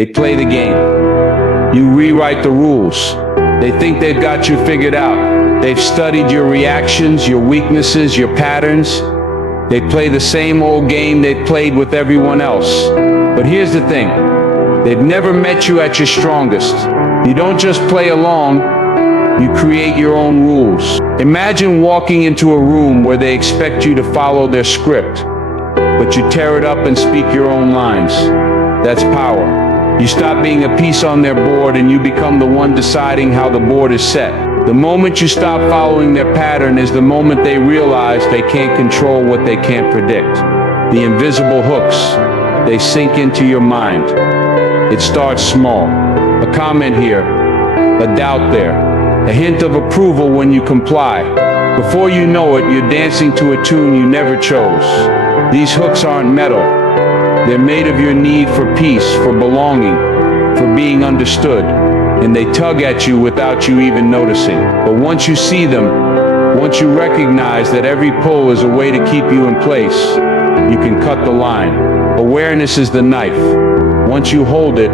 They play the game. You rewrite the rules. They think they've got you figured out. They've studied your reactions, your weaknesses, your patterns. They play the same old game they've played with everyone else. But here's the thing. They've never met you at your strongest. You don't just play along, you create your own rules. Imagine walking into a room where they expect you to follow their script, but you tear it up and speak your own lines. That's power. You stop being a piece on their board and you become the one deciding how the board is set. The moment you stop following their pattern is the moment they realize they can't control what they can't predict. The invisible hooks, they sink into your mind. It starts small. A comment here, a doubt there, a hint of approval when you comply. Before you know it, you're dancing to a tune you never chose. These hooks aren't metal. They're made of your need for peace, for belonging, for being understood. And they tug at you without you even noticing. But once you see them, once you recognize that every pull is a way to keep you in place, you can cut the line. Awareness is the knife. Once you hold it,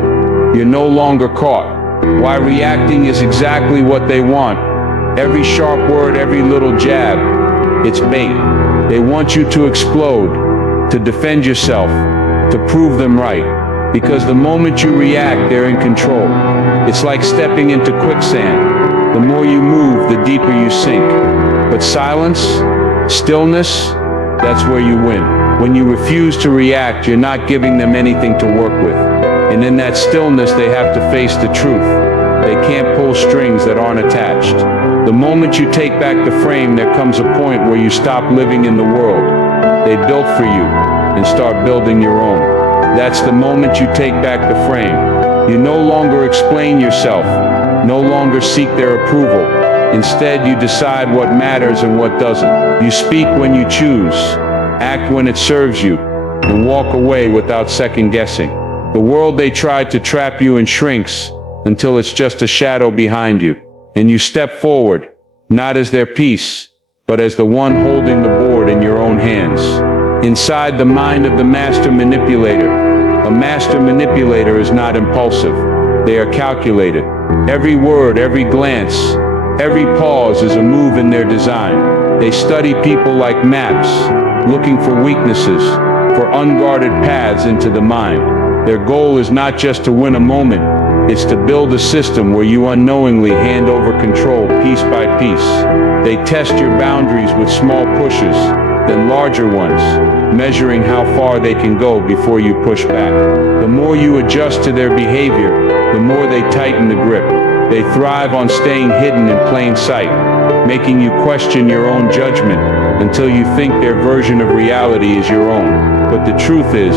you're no longer caught. Why reacting is exactly what they want. Every sharp word, every little jab, it's bait. They want you to explode, to defend yourself, to prove them right. Because the moment you react, they're in control. It's like stepping into quicksand. The more you move, the deeper you sink. But silence, stillness, that's where you win. When you refuse to react, you're not giving them anything to work with. And in that stillness, they have to face the truth. They can't pull strings that aren't attached. The moment you take back the frame, there comes a point where you stop living in the world they built for you and start building your own. That's the moment you take back the frame. You no longer explain yourself, no longer seek their approval. Instead, you decide what matters and what doesn't. You speak when you choose, act when it serves you, and walk away without second guessing. The world they tried to trap you in shrinks until it's just a shadow behind you. And you step forward, not as their piece, but as the one holding the board in your own hands. Inside the mind of the master manipulator, a master manipulator is not impulsive. They are calculated. Every word, every glance, every pause is a move in their design. They study people like maps, looking for weaknesses, for unguarded paths into the mind. Their goal is not just to win a moment, it's to build a system where you unknowingly hand over control piece by piece. They test your boundaries with small pushes, then larger ones, measuring how far they can go before you push back. The more you adjust to their behavior, the more they tighten the grip. They thrive on staying hidden in plain sight, making you question your own judgment until you think their version of reality is your own. But the truth is,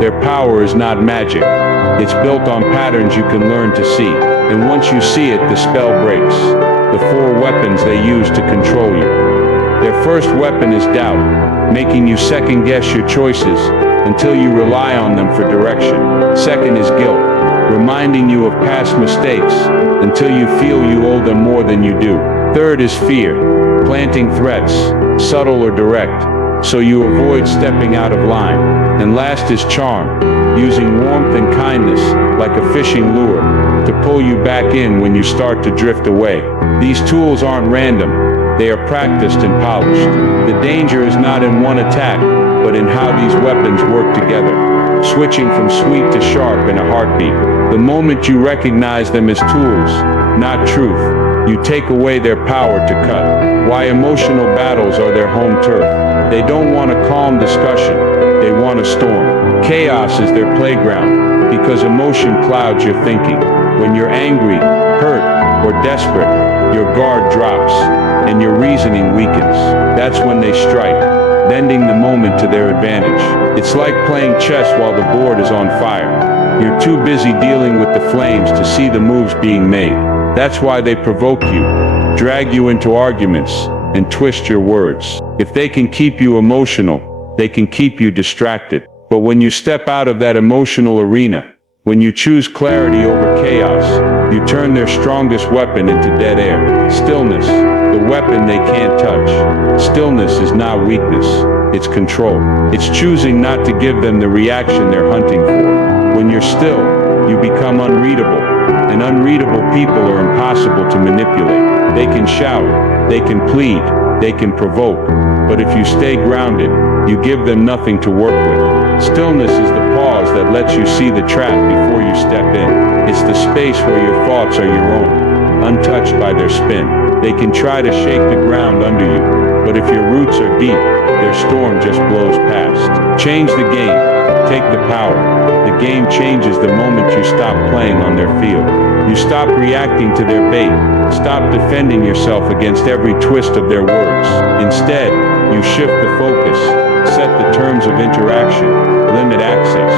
their power is not magic. It's built on patterns you can learn to see. And once you see it, the spell breaks. The 4 weapons they use to control you. Their first weapon is doubt, making you second-guess your choices until you rely on them for direction. Second is guilt, reminding you of past mistakes until you feel you owe them more than you do. Third is fear, planting threats, subtle or direct, so you avoid stepping out of line. And last is charm, using warmth and kindness, like a fishing lure, to pull you back in when you start to drift away. These tools aren't random. They are practiced and polished. The danger is not in one attack, but in how these weapons work together, switching from sweet to sharp in a heartbeat. The moment you recognize them as tools, not truth, you take away their power to cut. Why emotional battles are their home turf. They don't want a calm discussion, they want a storm. Chaos is their playground, because emotion clouds your thinking. When you're angry, hurt, or desperate, your guard drops, and your reasoning weakens. That's when they strike, bending the moment to their advantage. It's like playing chess while the board is on fire. You're too busy dealing with the flames to see the moves being made. That's why they provoke you, drag you into arguments, and twist your words. If they can keep you emotional, they can keep you distracted. But when you step out of that emotional arena, when you choose clarity over chaos, you turn their strongest weapon into dead air. Stillness, the weapon they can't touch. Stillness is not weakness, it's control. It's choosing not to give them the reaction they're hunting for. When you're still, you become unreadable. And unreadable people are impossible to manipulate. They can shout, they can plead, they can provoke. But if you stay grounded, you give them nothing to work with. Stillness is the pause that lets you see the trap before you step in. It's the space where your thoughts are your own, untouched by their spin. They can try to shake the ground under you, but if your roots are deep, their storm just blows past. Change the game. Take the power. The game changes the moment you stop playing on their field. You stop reacting to their bait. Stop defending yourself against every twist of their words. Instead, you shift the focus, set the terms of interaction, limit access,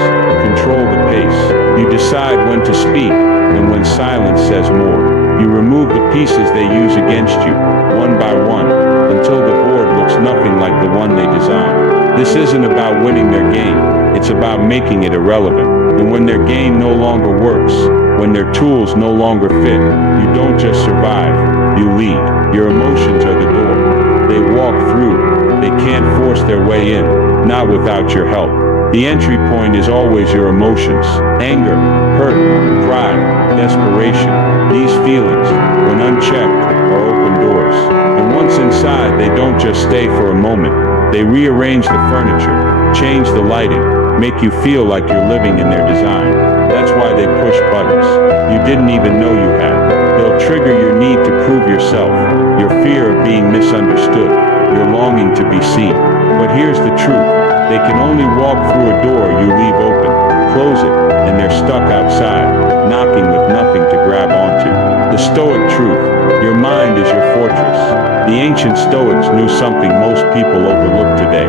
control the pace. You decide when to speak, and when silence says more. You remove the pieces they use against you, one by one, until the board looks nothing like the one they designed. This isn't about winning their game, it's about making it irrelevant. And when their game no longer works, when their tools no longer fit, you don't just survive, you lead. Your emotions are the door. They walk through. They can't force their way in, not without your help. The entry point is always your emotions. Anger, hurt, pride, desperation. These feelings, when unchecked, are open doors. And once inside, they don't just stay for a moment. They rearrange the furniture, change the lighting, make you feel like you're living in their design. That's why they push buttons you didn't even know you had. They'll trigger your need to prove yourself, your fear of being misunderstood, your longing to be seen. But here's the truth. They can only walk through a door you leave open. Close it, and they're stuck outside, knocking with nothing to grab onto. The Stoic truth. Your mind is your fortress. The ancient Stoics knew something most people overlook today.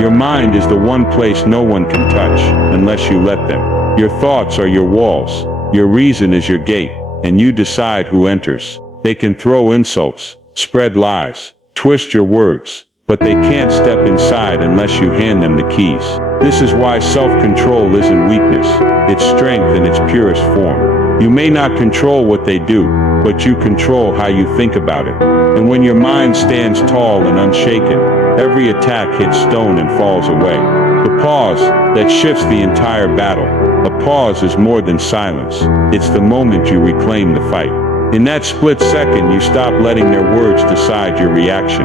Your mind is the one place no one can touch, unless you let them. Your thoughts are your walls. Your reason is your gate, and you decide who enters. They can throw insults, spread lies, twist your words, but they can't step inside unless you hand them the keys. This is why self-control isn't weakness, it's strength in its purest form. You may not control what they do, but you control how you think about it. And when your mind stands tall and unshaken, every attack hits stone and falls away. The pause that shifts the entire battle. A pause is more than silence. It's the moment you reclaim the fight. In that split second, you stop letting their words decide your reaction.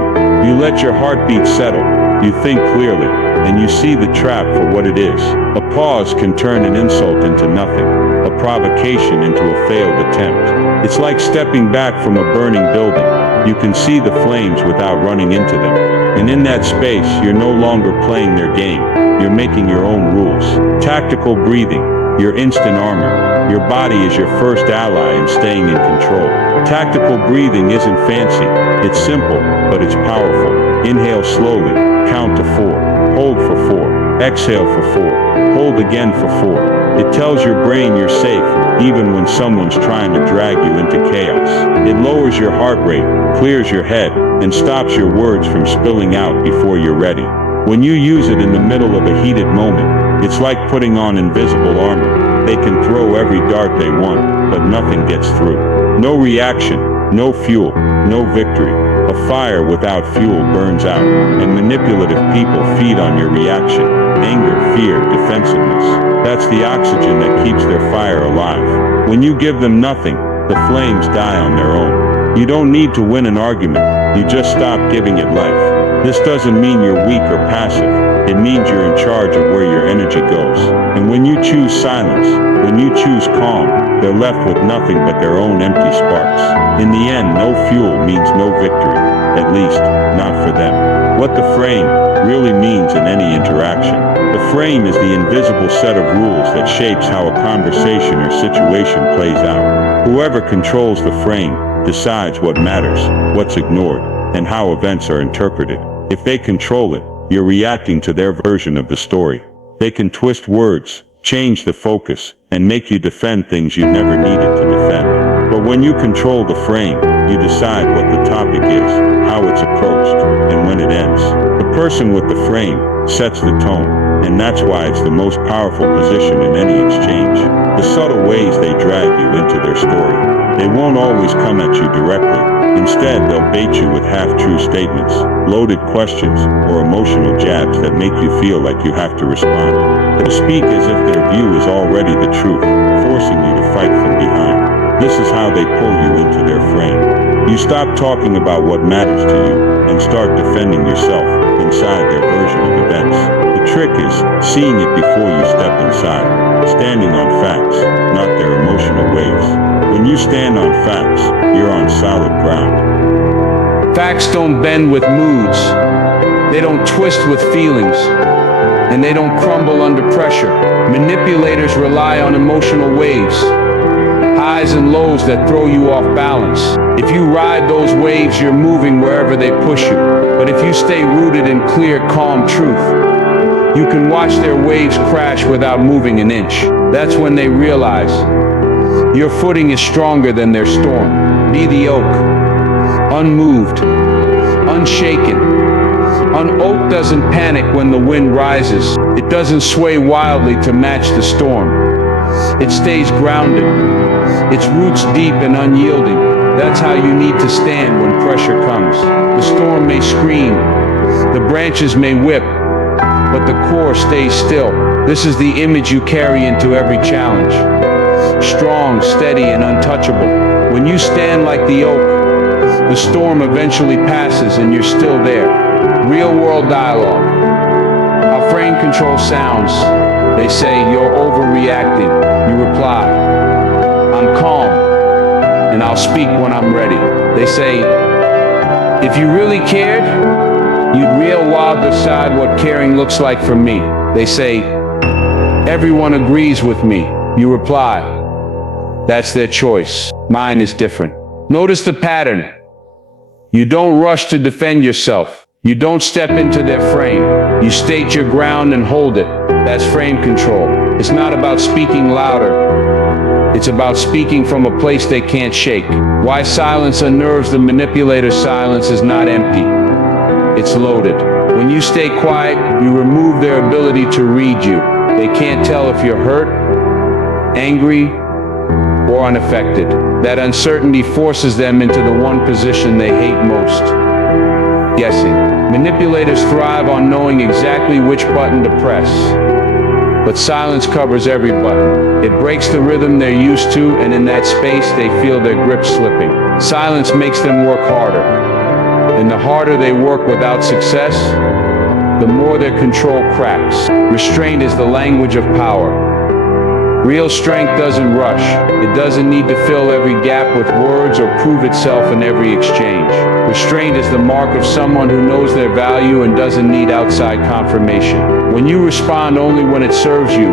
You let your heartbeat settle, you think clearly, and you see the trap for what it is. A pause can turn an insult into nothing, a provocation into a failed attempt. It's like stepping back from a burning building. You can see the flames without running into them. And in that space, you're no longer playing their game. You're making your own rules. Tactical breathing, your instant armor. Your body is your first ally in staying in control. Tactical breathing isn't fancy. It's simple, but it's powerful. Inhale slowly, count to 4. Hold for 4. Exhale for 4. Hold again for 4. It tells your brain you're safe, even when someone's trying to drag you into chaos. It lowers your heart rate, clears your head, and stops your words from spilling out before you're ready. When you use it in the middle of a heated moment, it's like putting on invisible armor. They can throw every dart they want, but nothing gets through. No reaction, no fuel, no victory. A fire without fuel burns out, and manipulative people feed on your reaction. Anger, fear, defensiveness. That's the oxygen that keeps their fire alive. When you give them nothing, the flames die on their own. You don't need to win an argument, you just stop giving it life. This doesn't mean you're weak or passive, it means you're in charge of where your energy goes. And when you choose silence, when you choose calm, they're left with nothing but their own empty sparks. In the end, no fuel means no victory, at least, not for them. What the frame really means in any interaction. The frame is the invisible set of rules that shapes how a conversation or situation plays out. Whoever controls the frame decides what matters, what's ignored, and how events are interpreted. If they control it, you're reacting to their version of the story. They can twist words, change the focus, and make you defend things you never needed to defend. But when you control the frame, you decide what the topic is, how it's approached, and when it ends. The person with the frame sets the tone, and that's why it's the most powerful position in any exchange. The subtle ways they drag you into their story. They won't always come at you directly. Instead, they'll bait you with half-true statements, loaded questions, or emotional jabs that make you feel like you have to respond. They'll speak as if their view is already the truth, forcing you to fight from behind. This is how they pull you into their frame. You stop talking about what matters to you and start defending yourself inside their version of events. The trick is seeing it before you step inside, standing on facts, not their emotional waves. When you stand on facts, you're on solid ground. Facts don't bend with moods. They don't twist with feelings. And they don't crumble under pressure. Manipulators rely on emotional waves, highs and lows that throw you off balance. If you ride those waves, you're moving wherever they push you. But if you stay rooted in clear, calm truth, you can watch their waves crash without moving an inch. That's when they realize your footing is stronger than their storm. Be the oak, unmoved, unshaken. An oak doesn't panic when the wind rises. It doesn't sway wildly to match the storm. It stays grounded, its roots deep and unyielding. That's how you need to stand when pressure comes. The storm may scream, the branches may whip, but the core stays still. This is the image you carry into every challenge. Strong, steady, and untouchable. When you stand like the oak, the storm eventually passes and you're still there. Real-world dialogue. How frame control sounds. They say, "You're overreacting." You reply, "I'm calm, and I'll speak when I'm ready." They say, "If you really cared, you'd real wild decide what caring looks like for me." They say, "Everyone agrees with me." You reply, "That's their choice. Mine is different." Notice the pattern. You don't rush to defend yourself. You don't step into their frame. You state your ground and hold it. That's frame control. It's not about speaking louder. It's about speaking from a place they can't shake. Why silence unnerves the manipulator? Silence is not empty. It's loaded. When you stay quiet, you remove their ability to read you. They can't tell if you're hurt, angry, or unaffected. That uncertainty forces them into the one position they hate most: guessing. Manipulators thrive on knowing exactly which button to press. But silence covers every button. It breaks the rhythm they're used to, and in that space they feel their grip slipping. Silence makes them work harder. And the harder they work without success, the more their control cracks. Restraint is the language of power. Real strength doesn't rush. It doesn't need to fill every gap with words or prove itself in every exchange. Restraint is the mark of someone who knows their value and doesn't need outside confirmation. When you respond only when it serves you,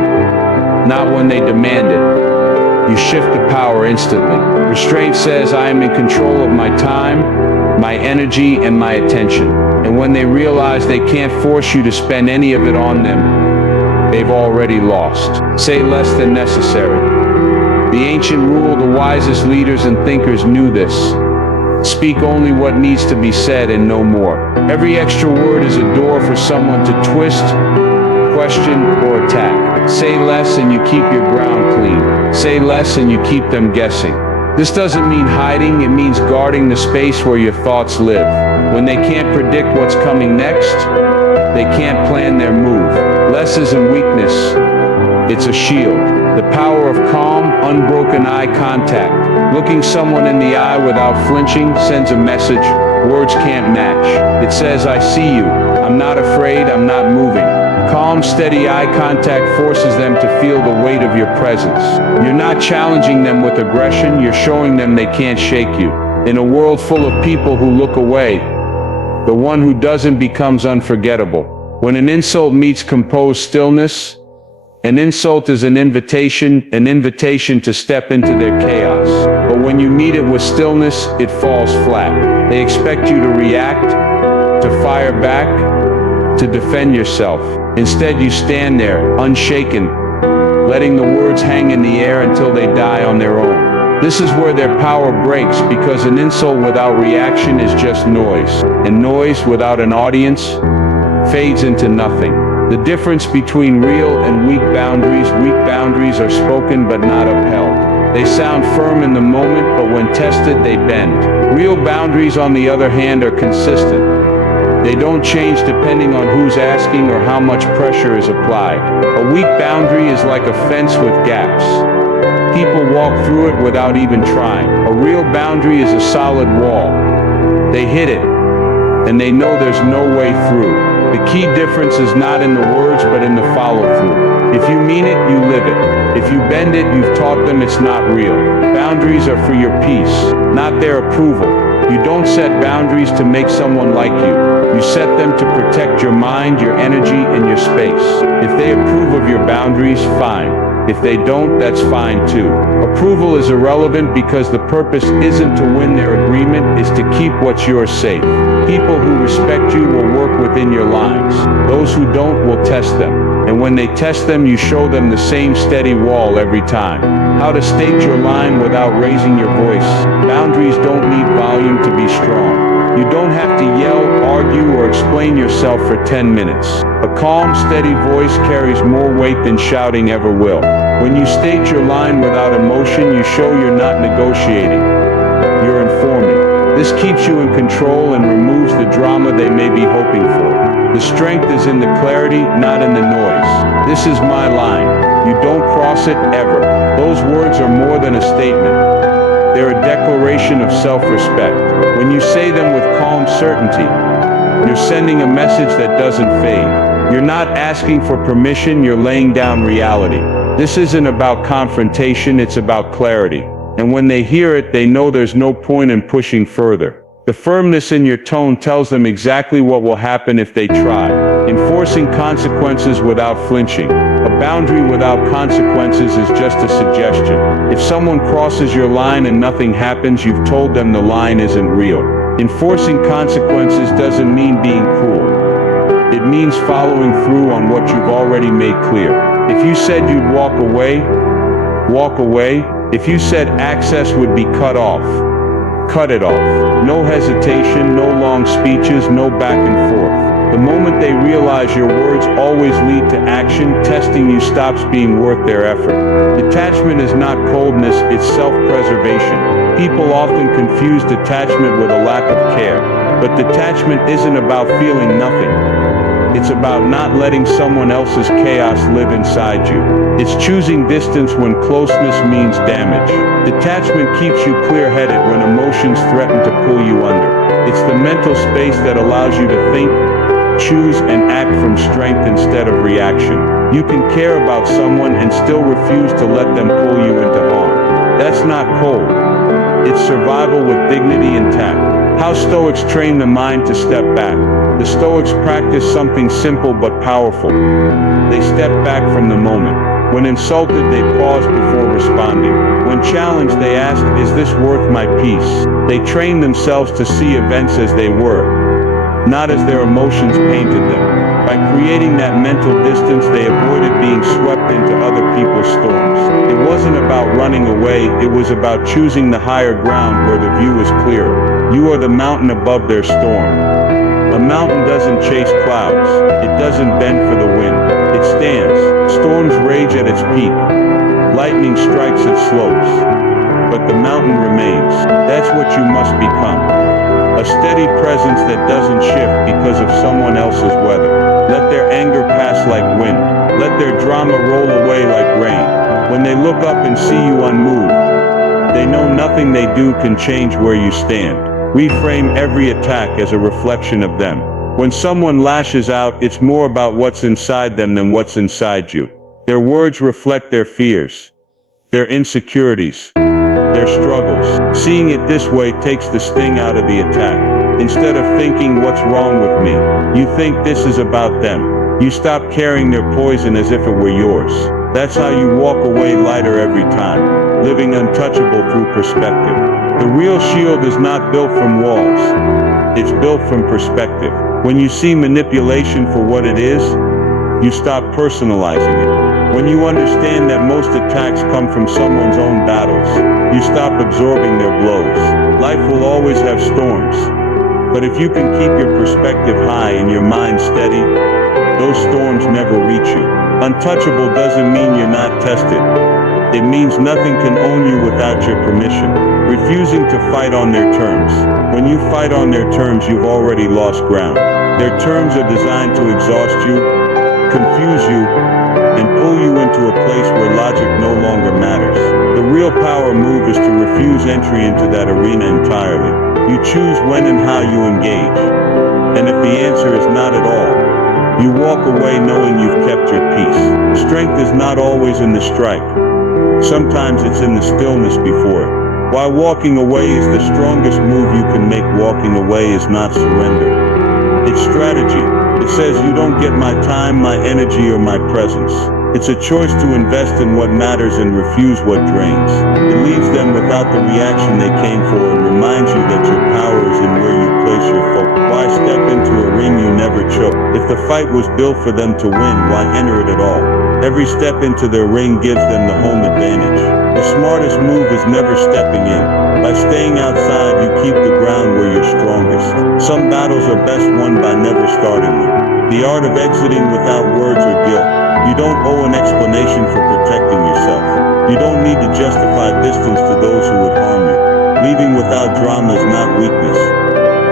not when they demand it, you shift the power instantly. Restraint says, "I am in control of my time, my energy, and my attention." And when they realize they can't force you to spend any of it on them, they've already lost. Say less than necessary. The ancient rule, the wisest leaders and thinkers knew this. Speak only what needs to be said and no more. Every extra word is a door for someone to twist, question, or attack. Say less and you keep your ground clean. Say less and you keep them guessing. This doesn't mean hiding, it means guarding the space where your thoughts live. When they can't predict what's coming next, they can't plan their move. Less isn't weakness, it's a shield. The power of calm, unbroken eye contact. Looking someone in the eye without flinching sends a message words can't match. It says, "I see you. I'm not afraid, I'm not moving." Calm, steady eye contact forces them to feel the weight of your presence. You're not challenging them with aggression, you're showing them they can't shake you. In a world full of people who look away, the one who doesn't becomes unforgettable. When an insult meets composed stillness, an insult is an invitation to step into their chaos. But when you meet it with stillness, it falls flat. They expect you to react, to fire back, to defend yourself. Instead, you stand there, unshaken, letting the words hang in the air until they die on their own. This is where their power breaks, because an insult without reaction is just noise, and noise without an audience fades into nothing. The difference between real and weak boundaries are spoken but not upheld. They sound firm in the moment, but when tested, they bend. Real boundaries, on the other hand, are consistent. They don't change depending on who's asking or how much pressure is applied. A weak boundary is like a fence with gaps. People walk through it without even trying. A real boundary is a solid wall. They hit it, and they know there's no way through. The key difference is not in the words, but in the follow-through. If you mean it, you live it. If you bend it, you've taught them it's not real. Boundaries are for your peace, not their approval. You don't set boundaries to make someone like you. You set them to protect your mind, your energy, and your space. If they approve of your boundaries, fine. If they don't, that's fine too. Approval is irrelevant because the purpose isn't to win their agreement, it's to keep what's yours safe. People who respect you will work within your lines. Those who don't will test them. And when they test them, you show them the same steady wall every time. How to state your line without raising your voice. Boundaries don't need volume to be strong. You don't have to yell, argue, or explain yourself for 10 minutes. A calm, steady voice carries more weight than shouting ever will. When you state your line without emotion, you show you're not negotiating. You're informing. This keeps you in control and removes the drama they may be hoping for. The strength is in the clarity, not in the noise. This is my line. You don't cross it, ever. Those words are more than a statement. They're a declaration of self-respect. When you say them with calm certainty, you're sending a message that doesn't fade. You're not asking for permission, you're laying down reality. This isn't about confrontation, it's about clarity. And when they hear it, they know there's no point in pushing further. The firmness in your tone tells them exactly what will happen if they try. Enforcing consequences without flinching. A boundary without consequences is just a suggestion. If someone crosses your line and nothing happens, you've told them the line isn't real. Enforcing consequences doesn't mean being cruel. It means following through on what you've already made clear. If you said you'd walk away, walk away. If you said access would be cut off, cut it off. No hesitation, no long speeches, no back and forth. The moment they realize your words always lead to action, testing you stops being worth their effort. Detachment is not coldness, it's self-preservation. People often confuse detachment with a lack of care. But detachment isn't about feeling nothing. It's about not letting someone else's chaos live inside you. It's choosing distance when closeness means damage. Detachment keeps you clear-headed when emotions threaten to pull you under. It's the mental space that allows you to think, choose, and act from strength instead of reaction. You can care about someone and still refuse to let them pull you into harm. That's not cold. It's survival with dignity and tact. How Stoics train the mind to step back. The Stoics practice something simple but powerful. They step back from the moment. When insulted, they pause before responding. When challenged, they ask, is this worth my peace? They train themselves to see events as they were, not as their emotions painted them. By creating that mental distance, they avoided being swept into other people's storms. It wasn't about running away, it was about choosing the higher ground where the view is clearer. You are the mountain above their storm. A mountain doesn't chase clouds. It doesn't bend for the wind. It stands. Storms rage at its peak. Lightning strikes its slopes. But the mountain remains. That's what you must become. A steady presence that doesn't shift because of someone else's weather. Let their anger pass like wind. Let their drama roll away like rain. When they look up and see you unmoved, they know nothing they do can change where you stand. Reframe every attack as a reflection of them. When someone lashes out, it's more about what's inside them than what's inside you. Their words reflect their fears, their insecurities, their struggles. Seeing it this way takes the sting out of the attack. Instead of thinking, what's wrong with me, you think this is about them. You stop carrying their poison as if it were yours. That's how you walk away lighter every time, living untouchable through perspective. The real shield is not built from walls. It's built from perspective. When you see manipulation for what it is, you stop personalizing it. When you understand that most attacks come from someone's own battles, you stop absorbing their blows. Life will always have storms. But if you can keep your perspective high and your mind steady, those storms never reach you. Untouchable doesn't mean you're not tested. It means nothing can own you without your permission. Refusing to fight on their terms. When you fight on their terms, you've already lost ground. Their terms are designed to exhaust you, confuse you, and pull you into a place where logic no longer matters. The real power move is to refuse entry into that arena entirely. You choose when and how you engage. And if the answer is not at all, you walk away knowing you've kept your peace. Strength is not always in the strike. Sometimes it's in the stillness before it. While walking away is the strongest move you can make, walking away is not surrender. It's strategy. It says you don't get my time, my energy, or my presence. It's a choice to invest in what matters and refuse what drains. It leaves them without the reaction they came for and reminds you that your power is in where you place your focus. Why step into a ring you never chose? If the fight was built for them to win, why enter it at all? Every step into their ring gives them the home advantage. The smartest move is never stepping in. By staying outside, you keep the ground where you're strongest. Some battles are best won by never starting them. The art of exiting without words or guilt. You don't owe an explanation for protecting yourself. You don't need to justify distance to those who would harm you. Leaving without drama is not weakness.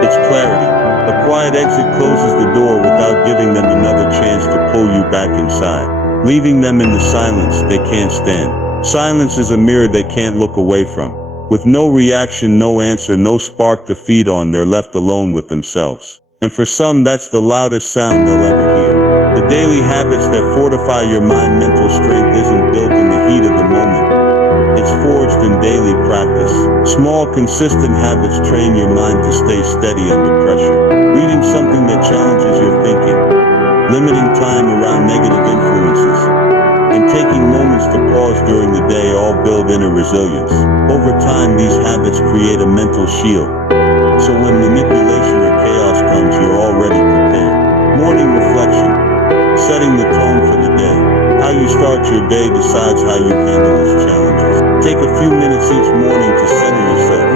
It's clarity. A quiet exit closes the door without giving them another chance to pull you back inside. Leaving them in the silence they can't stand. Silence is a mirror they can't look away from. With no reaction, no answer, no spark to feed on, they're left alone with themselves. And for some, that's the loudest sound they'll ever hear. The daily habits that fortify your mind. Mental strength isn't built in the heat of the moment. It's forged in daily practice. Small, consistent habits train your mind to stay steady under pressure. Reading something that challenges your thinking. Limiting time around negative influences. And taking moments to pause during the day all build inner resilience. Over time, these habits create a mental shield. So when manipulation or chaos comes, you're already prepared. Morning reflection. Setting the tone for the day. How you start your day decides how you handle its challenges. Take a few minutes each morning to center yourself.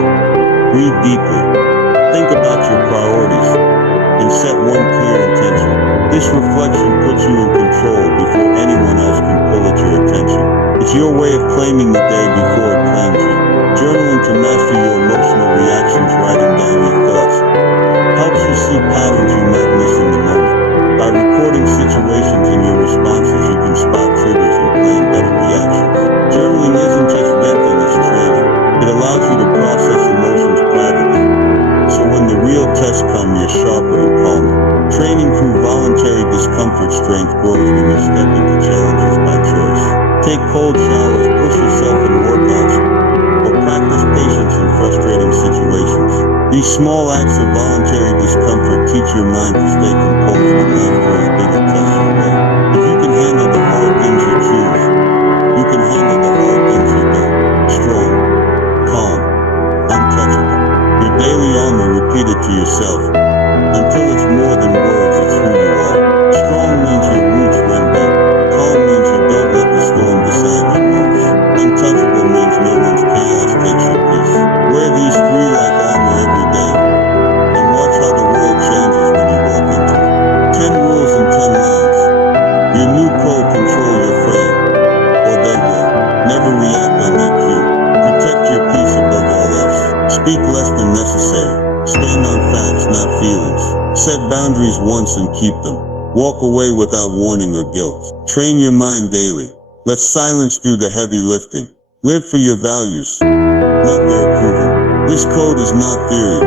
Breathe deeply. Think about your priorities. And set one clear intention. This reflection puts you in control before anyone else can pull at your attention. It's your way of claiming the day before it claims you. Journaling to master your emotional reactions. Writing down your thoughts helps you see patterns you might miss in the moment. By recording situations and your responses, you can spot triggers and plan better reactions. Journaling isn't just venting, it's training. It allows you to process emotions privately. So when the real tests come, you're sharper and calmer. Training through voluntary discomfort. Strength grows when you step into challenges by choice. Take cold showers, push yourself in workouts, or practice patience in frustrating situations. These small acts of voluntary discomfort teach your mind to stay composed when life throws bigger tests your way. If you can handle the hard things you choose, you can handle the hard things you don't. Strong, calm, untouchable. Your daily armor. Repeat it to yourself. Until it's more than words, it's who you are. Strong means your roots run deep. Calm means you don't let the storm decide your moves. Untouchable means no one's chaos takes your peace. Wear these three like armor every day. And watch how the world changes when you walk into it. 10 rules in 10 lines. Your new code. Control your frame. Or they will. Never react on their cue. Protect your peace above all else. Speak less than necessary. Stand on facts, not feelings. Set boundaries once and keep them. Walk away without warning or guilt. Train your mind daily. Let silence do the heavy lifting. Live for your values, not their approval. This code is not theory,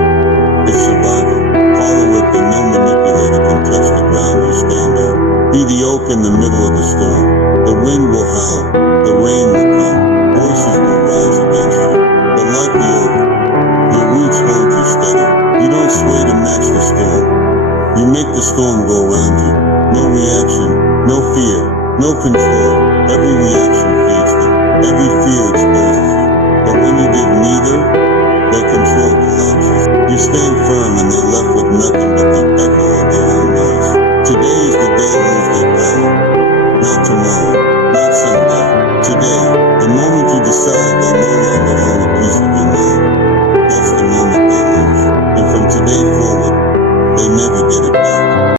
it's survival. Follow it and no manipulator can touch the ground you stand on. Be the oak in the middle of the storm. The wind will howl, the rain will come, voices will rise against you. But like the oak, your roots hold you steady. You don't sway to match the storm. You make the storm go around you. No reaction, no fear, no control. Every reaction feeds them. Every fear exposes you. But when you give neither, their control collapses. You stand firm and